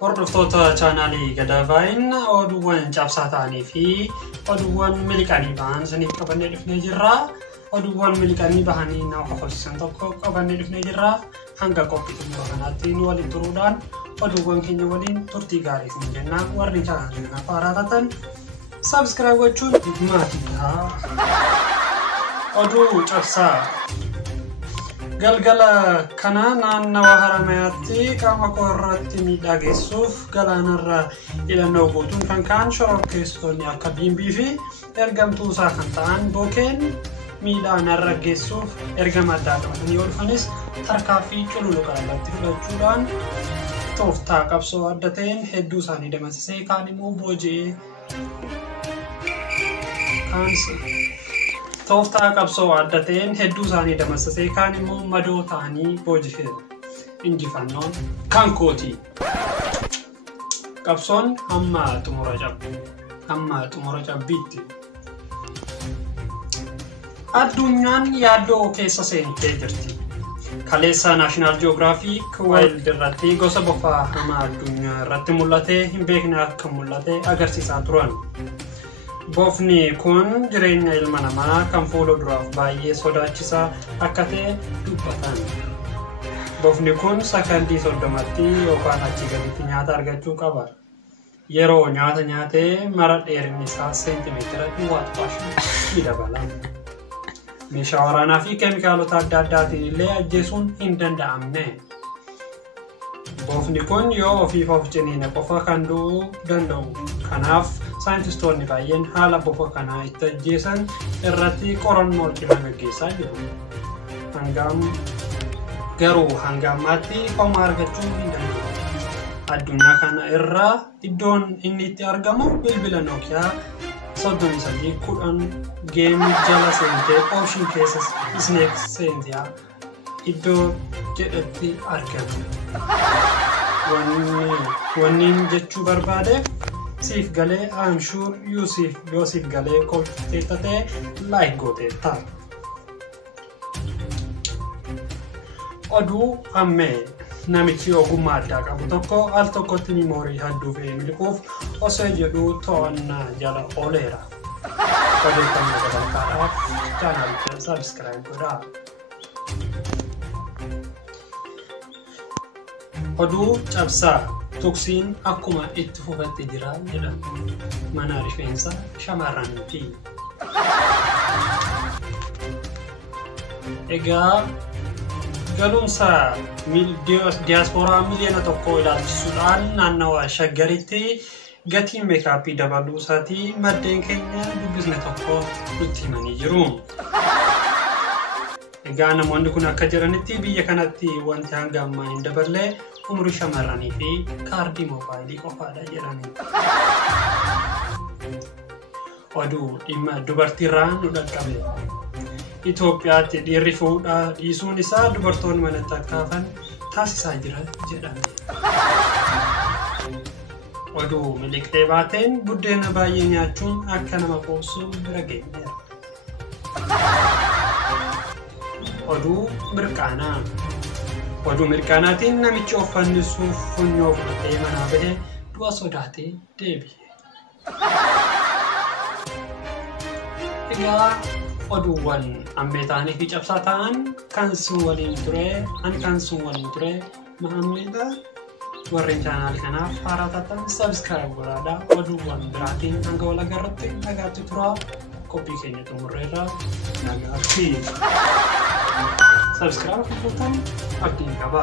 hordoftoota chaanaalii Gadaabayin oduuwwan cabsaa ta'anii fi oduuwwan miliqanii bahan isiniif qabannee dhufnee jirra. Oduuwwan miliqanii bahanii nama qofaasisan tokko qabannee dhufnee jirra. Hanga qophii xumura kanaatti nu waliin turuudhaan oduuwwan keenya waliin turtii gaarii isin jenna. Warri chaanaalii kanaaf haaraa taatan subscribe gochuun maatiidha. Oduu cabsaa galgala kana naannawa Haramayaatti qaama koo irratti miidhaa geessuuf galaanarra ilannoo guutuun kan kaan shororkeessitoonni akka Bimbii fi ergamtuu isaa kan ta'an Bookeen miidhaa narra geessuuf ergama addaa qabatanii yoo dhufanis tarkaanfii cululuqaa irratti fudhachuudhaan tooftaa qabsoo adda ta'een hedduu isaanii damasisee kaan immoo booji'ee tooftaa qabsoo adda ta'een hedduu isaanii damasisee kaan immoo madoo ta'anii booji'eeru. Injifannoon kan kooti. Qabsoon hamma xumura cabbiitti. Addunyaan yaaddoo keessa seentee jirti. Kaleessa National Geographic World irratti gosa bofaa hamaa addunyaa irratti mul'atee hin beekne akka mul'ate agarsiisaa turan. Bofni kun jireenya ilma namaa kan fuula duraaf baay'ee sodaachisaa akka ta'e dubbatan. Bofni kun sakandii 30tti yookaan achii gaditti nyaata argachuu qaba. Yeroo nyaata nyaatee mara dheerinni isaa seentimeetira 1.5 dabala. Meeshaa waraanaa fi keemikaalota adda addaatiin illee ajjeesuun hin danda'amne. Bofni kun yoo ofiif of ciniine qofa kan du'uu danda'u. Kanaaf saayintistoonni baay'een haala bofa kanaa itti ajjeesan irratti qorannoo cimaa gaggeessaa jiru. Garuu hanga ammaatti homaa argachuu hin danda'u. Addunyaa kana irra iddoon inni itti argamu bilbila Nokiyaa 3310 geem jala seentee ocean keessa snake seentiyaa iddoo jedhatti argama. Wanniin jechuu barbaadeef siif galee I'm sure yoo siif galee kolfiteetta ta'e like gooteetta. Oduu ammee namichi ogummaa addaa qabu tokko al tokkotti miimoorii hedduu fe'ee miliquuf osoo jedhuu to'annaa jala ooleera. Odeeffannoo dabalataadhaaf chaanaalicha subscribe godhaa. Oduu cabsaa tuksiin akkuma itti fufatti jira jedhama. Mana rifeensa shamarraniiti. Egaa galumsa diiyaasporaa miliyoona tokko ilaalchisuudhaan naannawa shaggaritti gatiin meekaappii dabaluu isaatii maddeen keenya dubbisne tokko nutti himanii jiru. Egaa namoonni kun akka jiranitti biyya kanatti wanti hanga ammaa hin daballee umurii shamarranii fi kaardii moobaayilii qofaadha jedhani. Oduu dhimma dubartiirraa nu dhaqqabe. Itoophiyaatti dhiirri fuudhaa dhiisuun isaa dubartoonni manatti akka hafan taasisaa jira jedhame. Oduu miliqxee baateen buddeena baay'ee nyaachuun akka nama qoosuu bira geenyeera. Oduu mirqaanaa. Oduu mirqaanaatiin namichi of fannisuuf funyoo fudhatee manaa bahee du'a sodaatee deebi'e. Egaa oduuwwan ammee ta'anii fi cabsaa ta'an kan sun waliin ture Mahammeedha. Warreen chaanaalii kanaaf haaraa taatan subscribe godhaa. Oduuwwan biraatiin hanga wal agarratti nagaatti turaa. Qophii keenya xumurreerra nagaatti. Subscribe gochuun abdiin qaba.